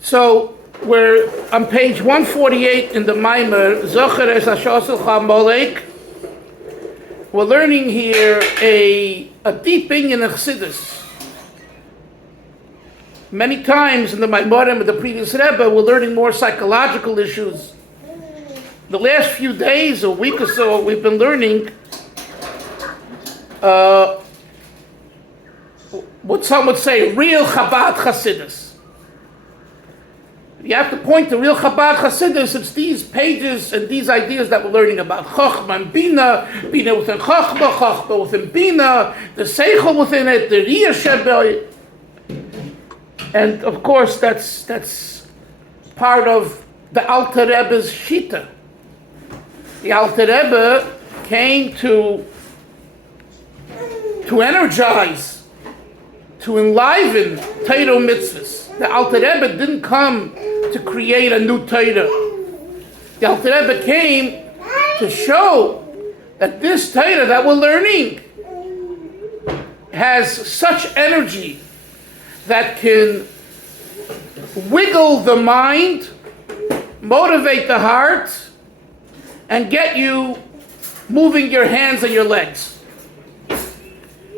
So we're on page 148 in the Maamar, Zochor es Hashosel Molek. We're learning here a deep thing in Chasidus. Many times in the Maamarim of the previous Rebbe, we're learning more psychological issues. The last few days, a week or so, we've been learning what some would say real Chabad Chasidus. You have to point to real Chabad Chasidus. It's these pages and these ideas that we're learning about. Chochma and Bina, Bina within Chochma, Chochma within Bina, the Seichel within it, the Riyah Shebel. And of course, that's part of the Alter Rebbe's Shita. The Alter Rebbe came to energize, to enliven Torah mitzvahs. The Alter Rebbe didn't come to create a new Torah. The Alter Rebbe came to show that this Torah that we're learning has such energy that can wiggle the mind, motivate the heart, and get you moving your hands and your legs.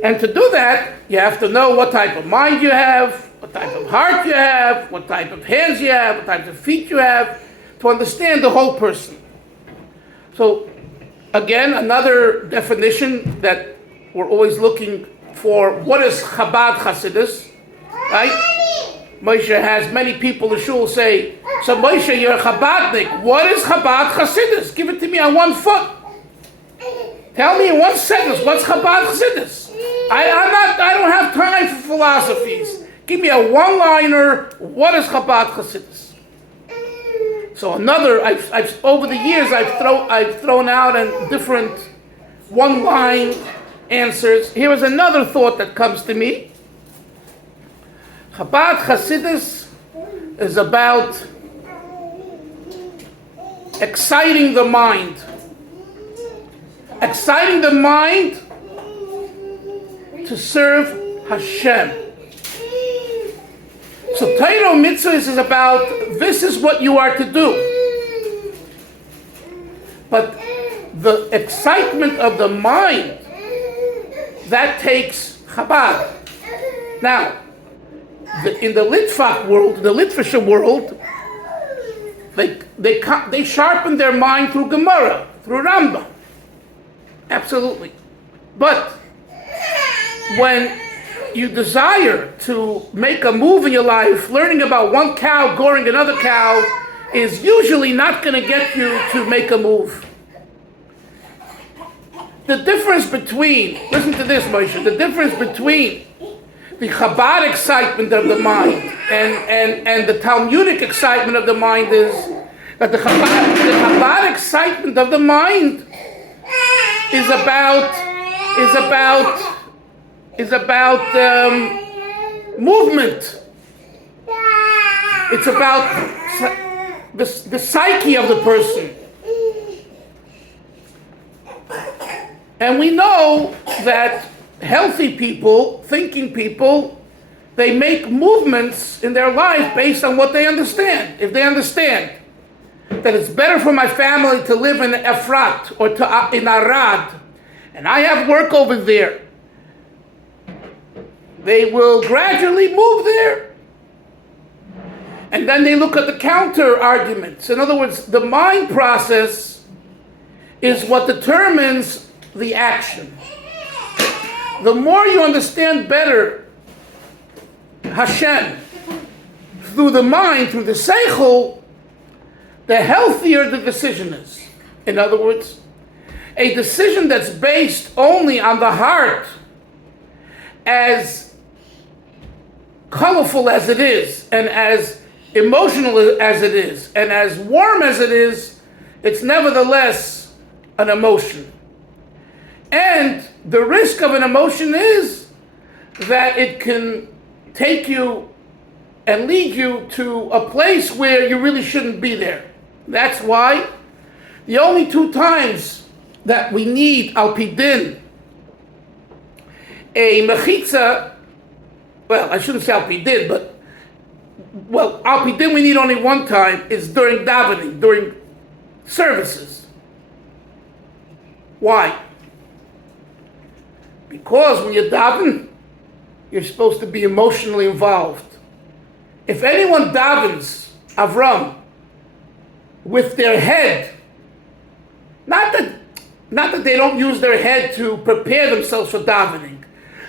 And to do that, you have to know what type of mind you have, what type of heart you have, what type of hands you have, what type of feet you have, to understand the whole person. So, again, another definition that we're always looking for, what is Chabad Chasidus, right? Moshe has many people in shul say, so Moshe, you're a Chabadnik. What is Chabad Chasidus? Give it to me on one foot. Tell me in one sentence, what's Chabad Chasidus? I don't have time for philosophies. Give me a one-liner. What is Chabad Chasidus? So another, I've over the years I've thrown out in different one-line answers. Here is another thought that comes to me. Chabad Chasidus is about exciting the mind. Exciting the mind to serve Hashem. So Torah Mitzvah is about, this is what you are to do. But the excitement of the mind, that takes Chabad. Now, in the Litvak world, the Litvische world, they sharpen their mind through Gemara, through Rambam. Absolutely. But when you desire to make a move in your life, learning about one cow goring another cow is usually not going to get you to make a move. The difference between, listen to this, Moshe, the difference between the Chabad excitement of the mind and the Talmudic excitement of the mind is that the Chabad excitement of the mind is about movement. It's about the psyche of the person. And we know that healthy people, thinking people, they make movements in their life based on what they understand. If they understand that it's better for my family to live in Efrat or in Arad, and I have work over there, they will gradually move there. And then they look at the counter arguments. In other words, the mind process is what determines the action. The more you understand better Hashem through the mind, through the Seichel, the healthier the decision is. In other words, a decision that's based only on the heart, as colorful as it is, and as emotional as it is, and as warm as it is, it's nevertheless an emotion. And the risk of an emotion is that it can take you and lead you to a place where you really shouldn't be there. That's why the only two times that we need al pi din a mechitza, well, I shouldn't say al pi din, but well, Al Pi Din we need only one time, is during davening, during services. Why? Because when you daven, you're supposed to be emotionally involved. If anyone davens, Avram, with their head, not that they don't use their head to prepare themselves for davening,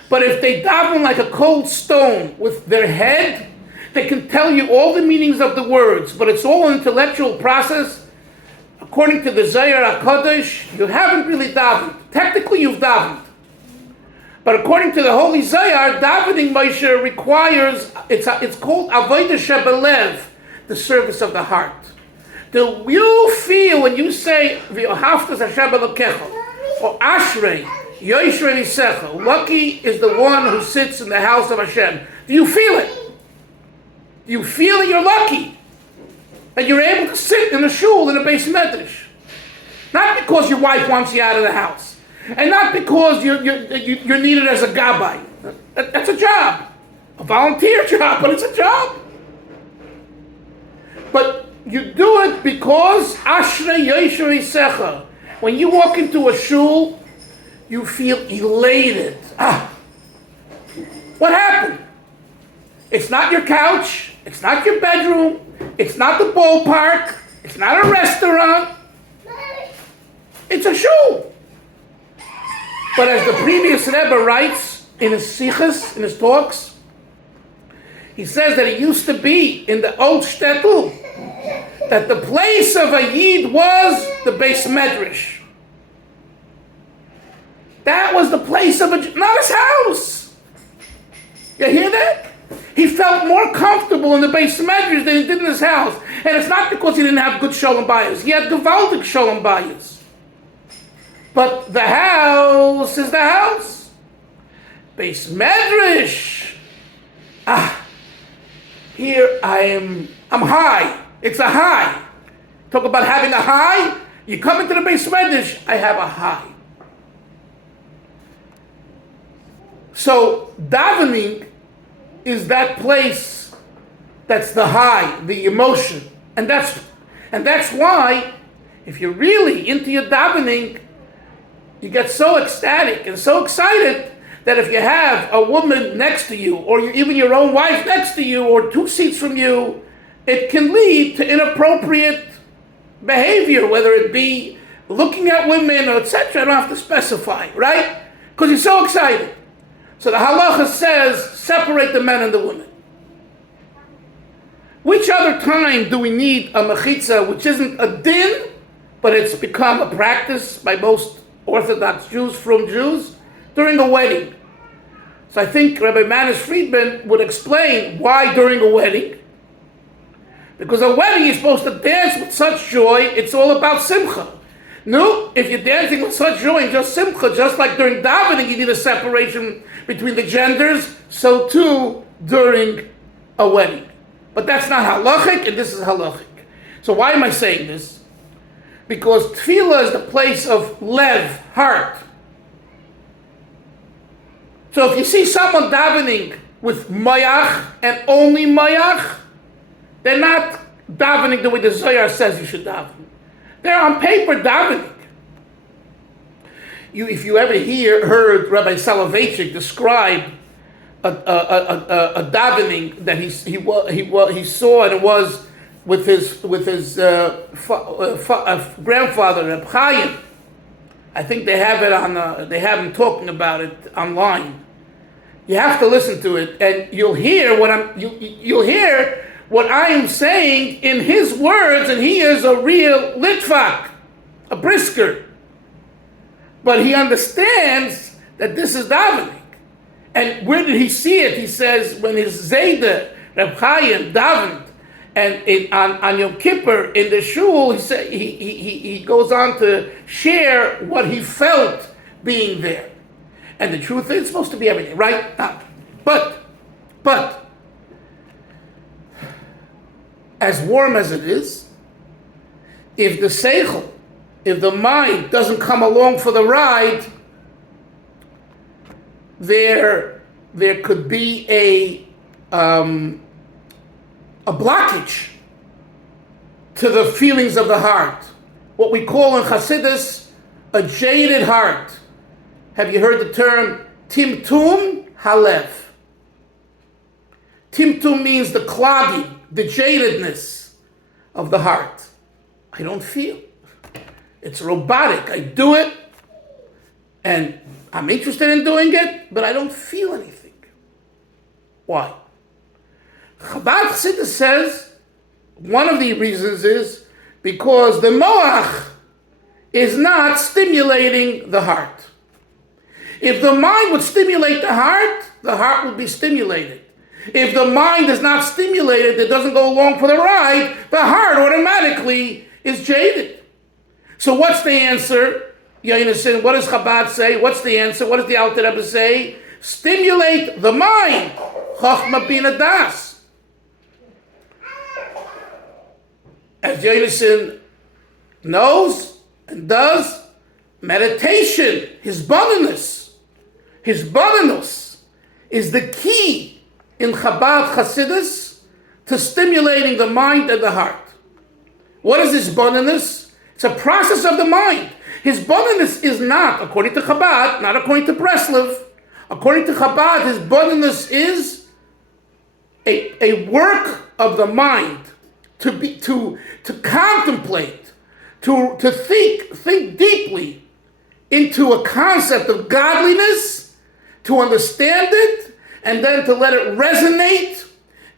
but if they daven like a cold stone with their head, they can tell you all the meanings of the words, but it's all an intellectual process. According to the Zohar HaKadosh, you haven't really davened. Technically, you've davened. But according to the Holy Zohar, davening, Moshe, requires, it's called Avodah Shebelev, the service of the heart. Do you feel when you say, V'yohavtas Hashem Elokecha, or Ashrei, Yoshrei Nisecha, lucky is the one who sits in the house of Hashem. Do you feel it? Do you feel that you're lucky? That you're able to sit in a shul, in a beis medrash? Not because your wife wants you out of the house. And not because you're needed as a gabbai. That's a job. A volunteer job, but it's a job. But you do it because Ashrei Yosher Isecha. When you walk into a shul, you feel elated. What happened? It's not your couch. It's not your bedroom. It's not the ballpark. It's not a restaurant. It's a shul. But as the previous Rebbe writes in his sichos, in his talks, he says that it used to be in the old shtetl that the place of a yid was the beis medrash. That was the place of not his house. You hear that? He felt more comfortable in the beis medrash than he did in his house. And it's not because he didn't have good shalom bayis. He had gewaltig shalom bayis. But the house is the house. Beis medrash. Here I'm high. It's a high. Talk about having a high. You come into the beis medrash, I have a high. So davening is that place that's the high, the emotion. And that's why if you're really into your davening, you get so ecstatic and so excited that if you have a woman next to you, or even your own wife next to you, or 2 seats from you, it can lead to inappropriate behavior, whether it be looking at women or etc. I don't have to specify, right? Because you're so excited. So the halacha says, separate the men and the women. Which other time do we need a mechitza, which isn't a din, but it's become a practice by most Orthodox Jews, from Jews, during a wedding? So I think Rabbi Manis Friedman would explain why during a wedding. Because a wedding, you're supposed to dance with such joy, it's all about simcha. No, if you're dancing with such joy and just simcha, just like during davening you need a separation between the genders, so too during a wedding. But that's not halachic, and this is halachic. So why am I saying this? Because tefillah is the place of lev, heart. So if you see someone davening with mayach and only mayach, they're not davening the way the Zohar says you should daven. They're on paper davening. If you ever heard Rabbi Soloveitchik describe a davening that he saw, and it was with his grandfather, Reb Chaim. I think they have it they have him talking about it online. You have to listen to it, and you'll hear what I am saying in his words, and he is a real litvak, a brisker. But he understands that this is davening. And where did he see it? He says when his Zayda, Reb Chaim, davened, and on Yom Kippur in the shul, he goes on to share what he felt being there. And the truth is, it's supposed to be everything, right? But as warm as it is, if the seichel, if the mind doesn't come along for the ride, there could be a blockage to the feelings of the heart. What we call in Chasidus a jaded heart. Have you heard the term timtum halev? Timtum means the clogging, the jadedness of the heart. I don't feel. It's robotic. I do it, and I'm interested in doing it, but I don't feel anything. Why? Chabad Chasidus says one of the reasons is because the moach is not stimulating the heart. If the mind would stimulate the heart would be stimulated. If the mind is not stimulated, it doesn't go along for the ride, the heart automatically is jaded. So what's the answer? Yonason, what does Chabad say? What's the answer? What does the Alter Rebbe say? Stimulate the mind. Chochma bina das. As Yonason knows and does, meditation, his bonus is the key in Chabad Chasidus to stimulating the mind and the heart. What is his bonus? It's a process of the mind. His bonus is not, according to Chabad, not according to Breslov. According to Chabad, his bonus is a work of the mind to contemplate, to think deeply into a concept of godliness, to understand it, and then to let it resonate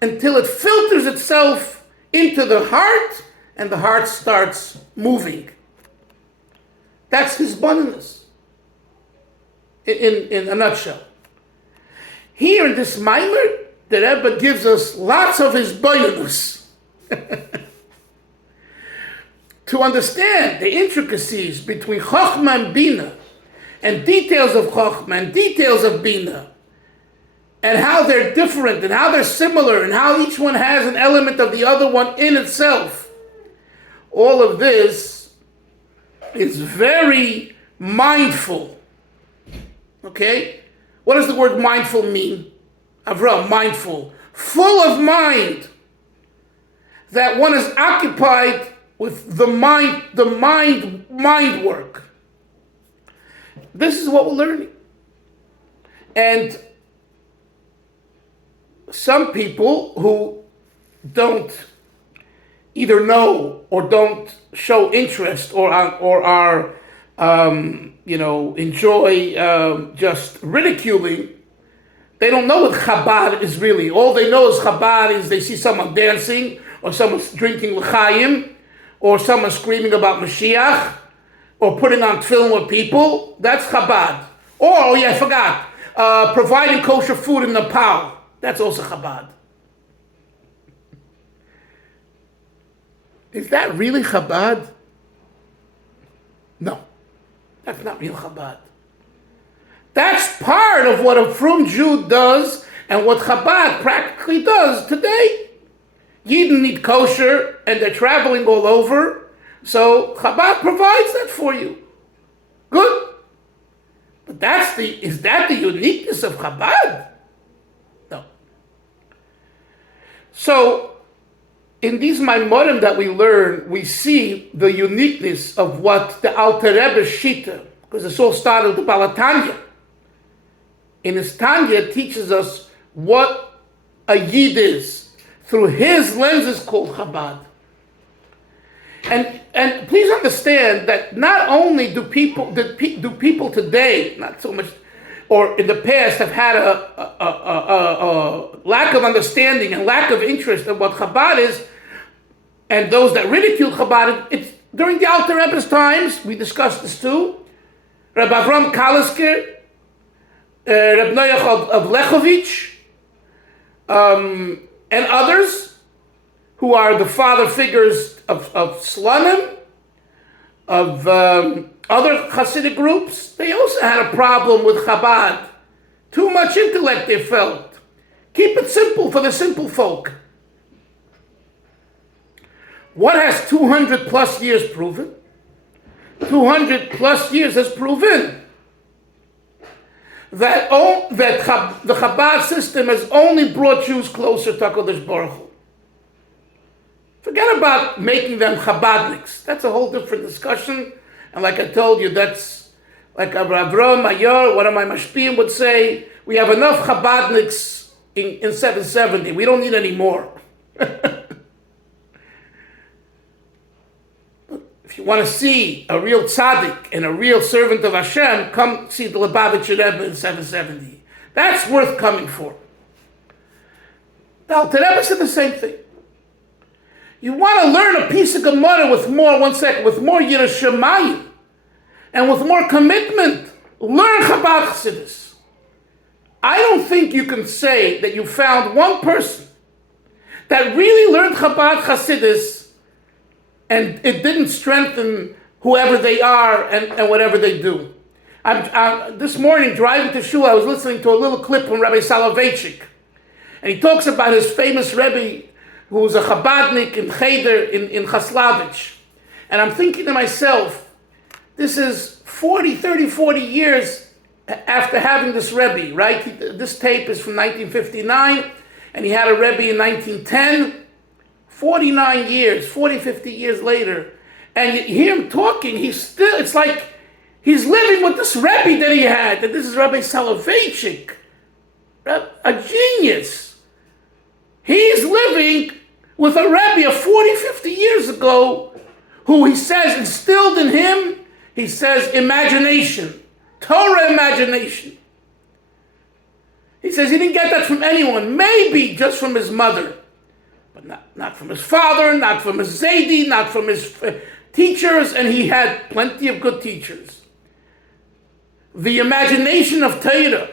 until it filters itself into the heart, and the heart starts moving. That's his bonus, in a nutshell. Here in this Maamar, the Rebbe gives us lots of his bonus. To understand the intricacies between Chochmah and Bina, and details of Chochmah and details of Bina, and how they're different and how they're similar and how each one has an element of the other one in itself. All of this is very mindful. Okay? What does the word mindful mean? Avram, mindful. Full of mind. That one is occupied with the mind work. This is what we're learning. And some people who don't either know or don't show interest or are enjoy just ridiculing, they don't know what Chabad is really. All they know is Chabad is they see someone dancing, or someone's drinking l'chaim, or someone screaming about Mashiach, or putting on film with people. That's Chabad. Or, I forgot, providing kosher food in Nepal. That's also Chabad. Is that really Chabad? No, that's not real Chabad. That's part of what a frum Jew does and what Chabad practically does today. Yidden need kosher and they're traveling all over, so Chabad provides that for you. Good. But is that the uniqueness of Chabad? No. So, in these Maimorim that we learn, we see the uniqueness of what the Alter Rebbe Shita, because it's all started with the Balatanya. In his Tanya, it teaches us what a Yid is. Through his lenses called Chabad. And please understand that not only do people today, not so much, or in the past, have had a lack of understanding and lack of interest in what Chabad is, and those that ridicule Chabad, it's during the Alter Rebbe's times, we discussed this too, Rabbi Avram Kalisker, Reb Noach of Lechovich, and others who are the father figures of Slanim, of other Hasidic groups, they also had a problem with Chabad. Too much intellect, they felt. Keep it simple for the simple folk. What has 200 plus years proven? 200 plus years has proven that the Chabad system has only brought Jews closer to HaKadosh Baruch Hu. Forget about making them Chabadniks. That's a whole different discussion. And like I told you, that's like Avram Mayor, one of my mashpiyim would say, we have enough Chabadniks in 770. We don't need any more. If you want to see a real tzaddik and a real servant of Hashem, come see the Lubavitcher Rebbe in 770. That's worth coming for. The Alter Rebbe said the same thing. You want to learn a piece of Gemara with more Yiras Shamayim and with more commitment, learn Chabad Chasidus. I don't think you can say that you found one person that really learned Chabad Chasidus and it didn't strengthen whoever they are and whatever they do. This morning, driving to shul, I was listening to a little clip from Rabbi Soloveitchik. And he talks about his famous Rebbe, who was a Chabadnik in Cheder in Chaslavich. And I'm thinking to myself, this is 40 years after having this Rebbe, right? This tape is from 1959, and he had a Rebbe in 1910. 49 years, 50 years later, and you hear him talking, it's like he's living with this Rebbe that he had, and this is Rabbi Soloveitchik, a genius. He's living with a Rebbe of 50 years ago, who he says instilled in him, he says imagination, Torah imagination. He says he didn't get that from anyone, maybe just from his mother. But not from his father, not from his Zaidi, not from his teachers, and he had plenty of good teachers. The imagination of Torah,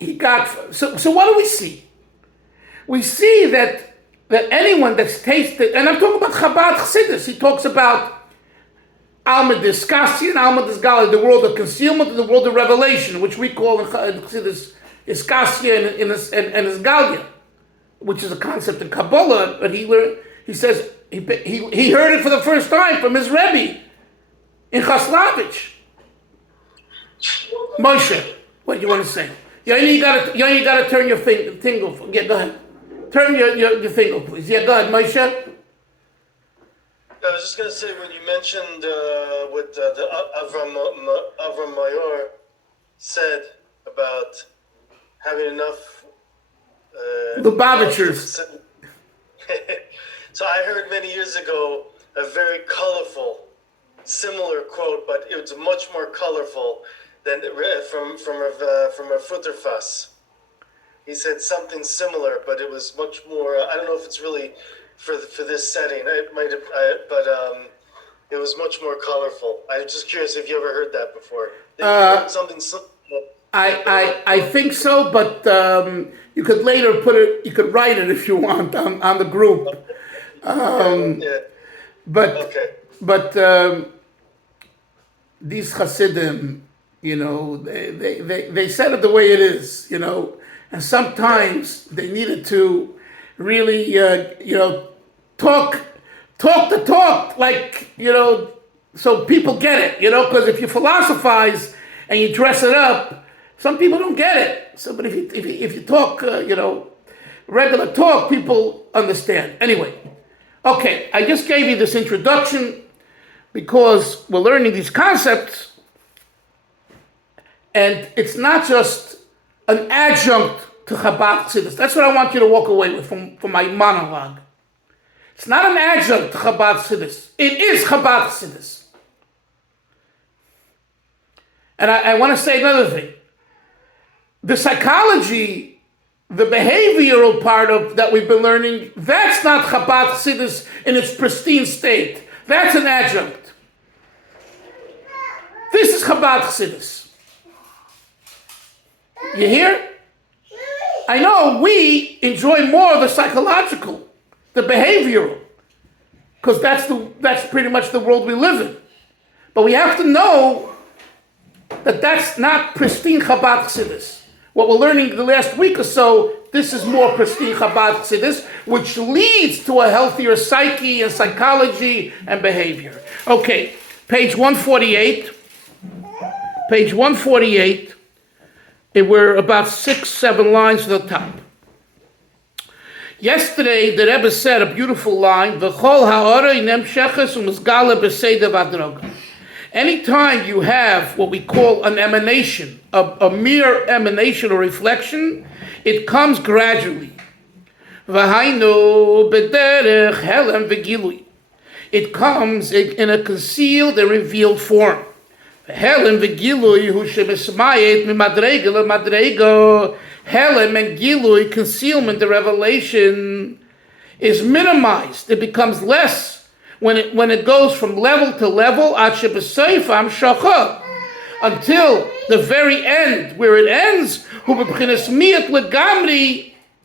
he got. So what do we see? We see that anyone that's tasted, and I'm talking about Chabad Chasidus, he talks about Alma Diskasi and Alma Disgala, the world of concealment and the world of revelation, which we call in Chassidus Iskasia and Isgalia, which is a concept in Kabbalah, but he says he heard it for the first time from his Rebbe in Chaslavich. Moshe, what do you want to say? You only got to turn your tingle. Yeah, go ahead. Turn your tingle, please. Yeah, go ahead, Moshe. I was just going to say, when you mentioned what the Avram Mayor said about having enough Lubavitchers. So I heard many years ago a very colorful, similar quote, but it was much more colorful than from a Futterfass. He said something similar, but it was much more. I don't know if it's really for this setting. It might have, but it was much more colorful. I'm just curious if you ever heard that before. Something similar. I think so, but you could later you could write it if you want on the group. But these Hasidim, they said it the way it is, and sometimes they needed to really, talk the talk, like, so people get it, because if you philosophize and you dress it up, some people don't get it. So, but if you talk, regular talk, people understand. Anyway, okay, I just gave you this introduction because we're learning these concepts, and it's not just an adjunct to Chabad Chasidus. That's what I want you to walk away with from my monologue. It's not an adjunct to Chabad Chasidus. It is Chabad Chasidus. And I want to say another thing. The psychology, the behavioral part of that we've been learning, that's not Chabad Chasidus in its pristine state. That's an adjunct. This is Chabad Chasidus. You hear? I know we enjoy more of the psychological, the behavioral, because that's pretty much the world we live in. But we have to know that that's not pristine Chabad Chasidus. What we're learning the last week or so, this is more pristine Chabad Chasidus, which leads to a healthier psyche and psychology and behavior. Okay, page 148. Page 148. We're about 6-7 lines to the top. Yesterday, the Rebbe said a beautiful line, V'chol ha'ora inem sheches u'mizgala b'seidav adroga. Anytime you have what we call an emanation, a mere emanation or reflection, it comes gradually. V'hainu b'derech helem v'gilui. It comes in a concealed and revealed form. Helem v'gilui hu shemismayet mimadrega lemadrega. Helem and gilui, concealment, the revelation, is minimized. It becomes less when it goes from level to level, until the very end, where it ends,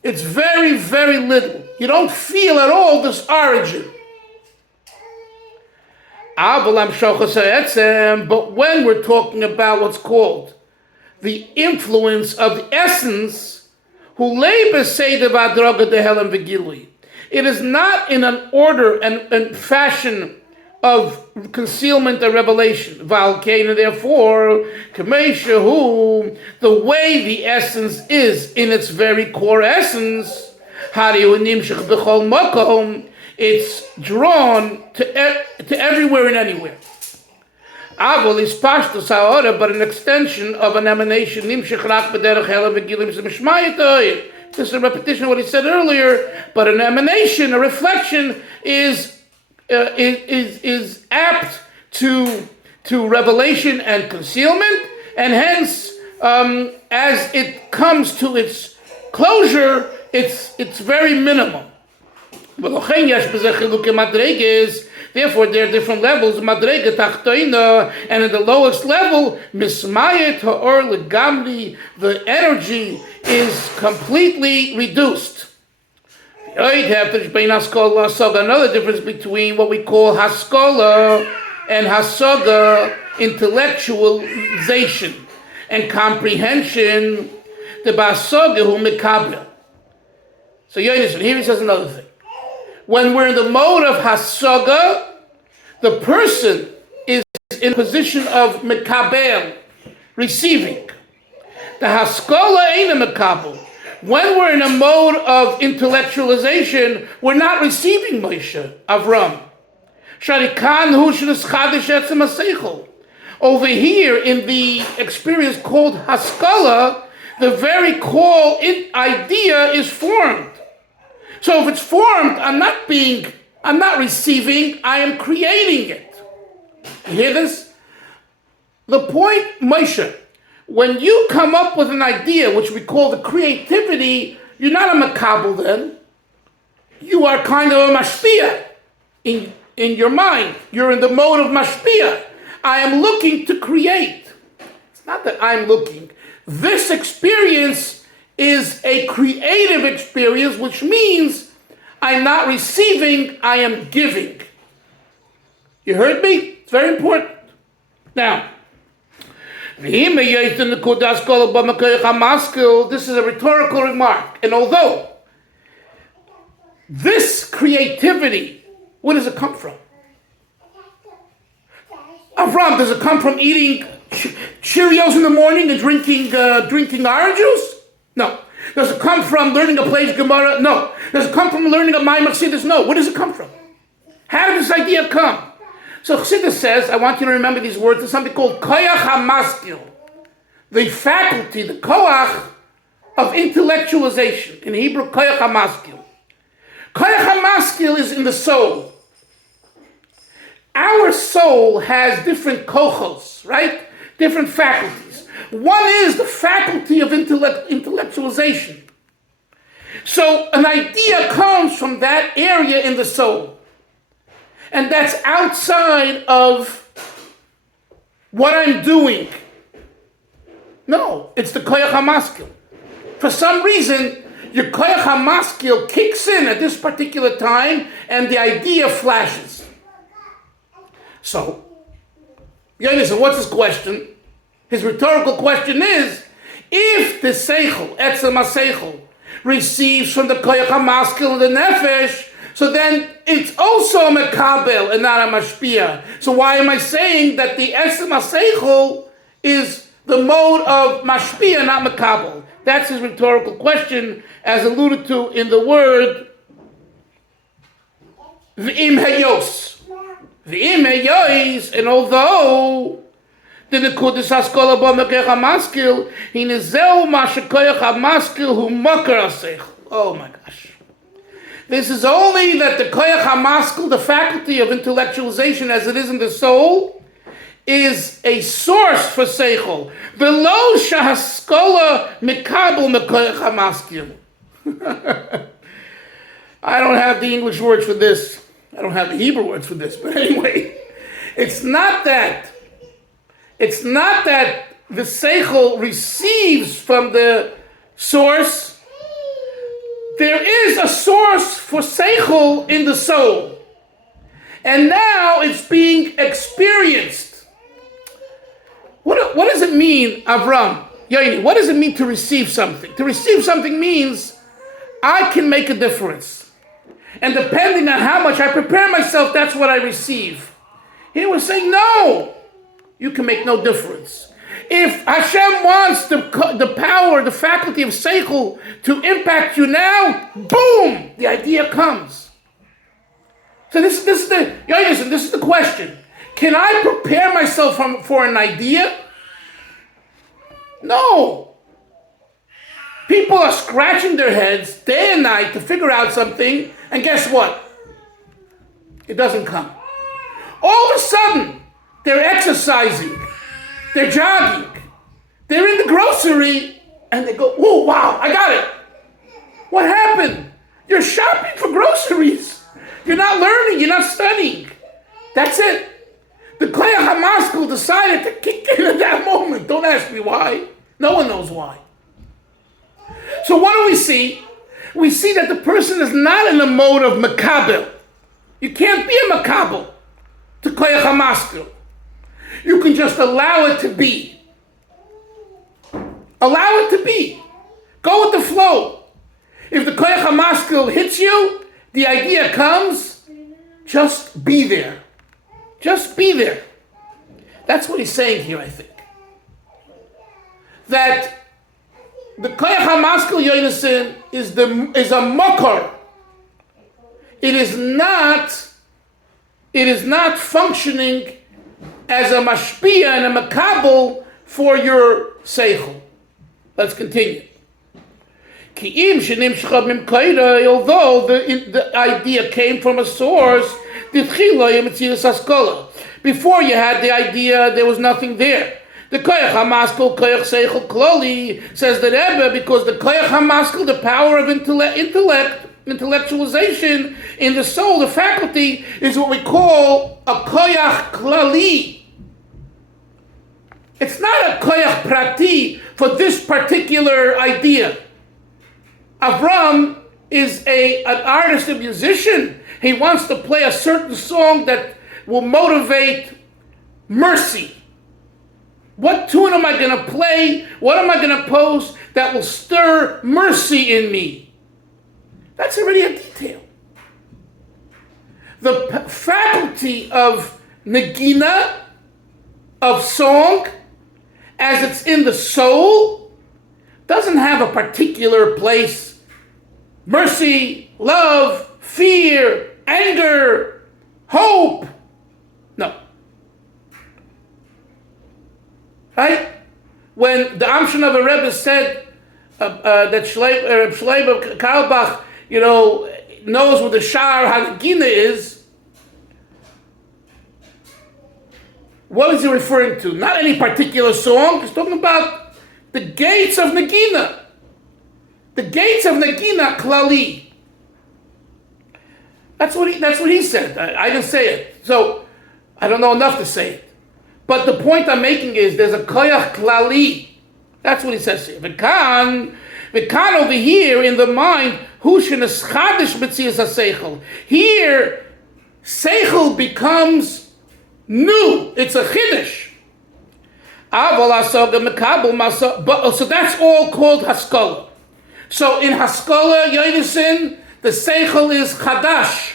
it's very, very little. You don't feel at all this origin. But when we're talking about what's called the influence of the essence, it is not in an order and fashion of concealment and revelation. Therefore, the way the essence is in its very core essence, it's drawn to everywhere and anywhere. Avol is pashtus ha'ora, but an extension of an emanation. This is a repetition of what he said earlier. But an emanation, a reflection, is apt to revelation and concealment, and hence, as it comes to its closure, it's very minimal. Therefore, there are different levels. Madrega tachtoina, and at the lowest level, mismayet ha'or legamri, the energy is completely reduced. Another difference between what we call haskola and hasoga, intellectualization and comprehension. The basoga hu mekabel. So here he says another thing. When we're in the mode of hasaga, the person is in a position of mekabel, receiving. The haskola ain't a mekabel. When we're in a mode of intellectualization, we're not receiving Moshe, Avram. Over here in the experience called haskala, the very core idea is formed. So if it's formed, I'm not receiving, I am creating it. You hear this? The point, Moshe, when you come up with an idea, which we call the creativity, you're not a makabel then. You are kind of a mashpia in your mind. You're in the mode of mashpia. I am looking to create. It's not that I'm looking. This experience is a creative experience, which means I'm not receiving, I am giving. You heard me? It's very important. Now, this is a rhetorical remark. And although this creativity, where does it come from? Avram, does it come from eating Cheerios in the morning and drinking orange juice? No. Does it come from learning a place Gemara? No. Does it come from learning a Maamar Chasidus? No. Where does it come from? How did this idea come? So Chasidus says, I want you to remember these words. There's something called koyach hamaskil, the faculty, the koach of intellectualization. In Hebrew, koyach hamaskil. Koyach hamaskil is in the soul. Our soul has different kochos, right? Different faculties. One is the faculty of intellectualization. So an idea comes from that area in the soul. And that's outside of what I'm doing. No, it's the koyach hamaskil. For some reason, your koyach hamaskil kicks in at this particular time and the idea flashes. So, you understand, what's his question? His rhetorical question is, if the seichel, etzem ha-seichel, receives from the koyach hamaskil and the nefesh, so then it's also a mekabel and not a mashpia. So why am I saying that the etzem ha-seichel is the mode of mashpia, not makabel? That's his rhetorical question, as alluded to in the word v'im hayos. V'im hayos, and although the nekudas haskola ba mekoyach hamaskil, hine zeu ma shekoyach hamaskil hu makar haseichel. Oh my gosh. This is only that the koyach hamaskil, the faculty of intellectualization as it is in the soul, is a source for seichel. V'lo shahaskola mikabel mekoyach hamaskil. I don't have the English words for this. I don't have the Hebrew words for this. But anyway, it's not that the seichel receives from the source. There is a source for seichel in the soul. And now it's being experienced. What does it mean, Avram? Yaini, what does it mean to receive something? To receive something means I can make a difference. And depending on how much I prepare myself, that's what I receive. Here we're saying, no, you can make no difference. If Hashem wants the power, the faculty of seichel to impact you now, boom, the idea comes. So this is the question. Can I prepare myself for an idea? No. People are scratching their heads day and night to figure out something, and guess what? It doesn't come. All of a sudden, they're exercising, they're jogging, they're in the grocery, and they go, oh, wow, I got it. What happened? You're shopping for groceries. You're not learning, you're not studying. That's it. The Koyach HaMaskil decided to kick in at that moment. Don't ask me why. No one knows why. So what do we see? We see that the person is not in the mode of makabel. You can't be a makabel to Koyach HaMaskil. You can just allow it to be. Allow it to be. Go with the flow. If the Koyach HaMaskil hits you, the idea comes, just be there. Just be there. That's what he's saying here, I think. That the Koyach HaMaskil Yonason is a makar. It is not functioning as a mashpia and a makabel for your seichel. Let's continue. Although the idea came from a source, before you had the idea, there was nothing there. The Koyach HaMaskil, Koyach Seichel Kloli, says the Rebbe, because the Koyach HaMaskil, the power of intellectualization in the soul, the faculty, is what we call a Koyach Klali. It's not a Koyach Prati for this particular idea. Avram is an artist, a musician. He wants to play a certain song that will motivate mercy. What tune am I going to play? What am I going to post that will stir mercy in me? That's already a detail. The faculty of negina, of song, as it's in the soul, doesn't have a particular place. Mercy, love, fear, anger, hope. No. Right? When the Amshon of a Rebbe said that Shleib Karlbach, knows what the Shar Hagina is, what is he referring to? Not any particular song. He's talking about the gates of Nagina. The gates of Nagina Klali. That's what he said. I didn't say it. So I don't know enough to say it. But the point I'm making is there's a koyach klali. That's what he says here. V'kan over here in the mind, hu sheneschadish b'tzias ha-seichel. Here, seichel becomes new. It's a chiddush. So that's all called haskalah. So in haskalah, Yonason, the seichel is chadash.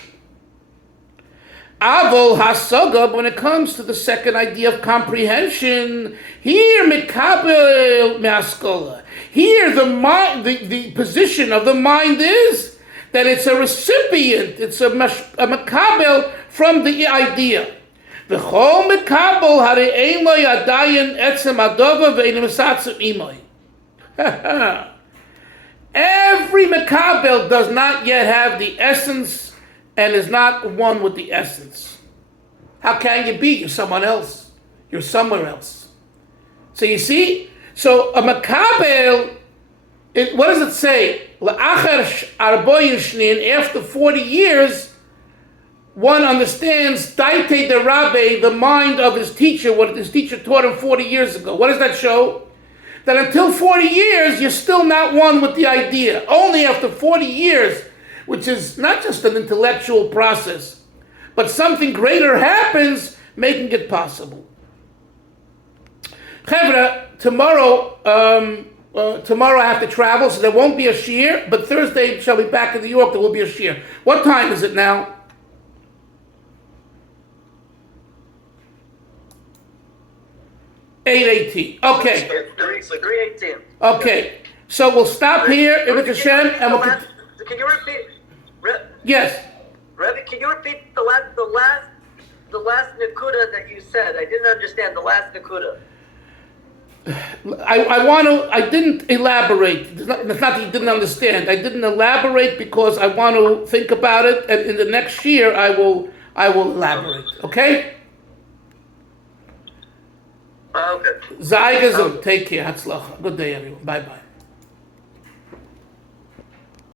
Avol hasaga, when it comes to the second idea of comprehension, here mikabel me'askola. Here the position of the mind is that it's a recipient, it's a makabel from the idea. V'chol makabel harei ein lo yadayin etzem adova ve'enim esatzim imoi. Every makabel does not yet have the essence and is not one with the essence. How can you be? You're someone else. You're somewhere else. So you see? So a makabel, what does it say? After 40 years, one understands daite de rabbe, the mind of his teacher, what his teacher taught him 40 years ago. What does that show? That until 40 years, you're still not one with the idea. Only after 40 years, which is not just an intellectual process, but something greater happens, making it possible. Chevra, tomorrow I have to travel, so there won't be a shiur, but Thursday shall be back in New York, there will be a shiur. What time is it now? 8:18. Okay. 3:18. Okay. So we'll stop here, Ibn Hashem, and we'll... Can you repeat? Yes. Rebbe, can you repeat the last nakuda that you said? I didn't understand the last nakuda. I didn't elaborate. It's not that you didn't understand. I didn't elaborate because I want to think about it, and in the next year I will elaborate. Okay? Okay. Zai Gesund. Take care. Hatzlacha. Good day, everyone. Bye-bye.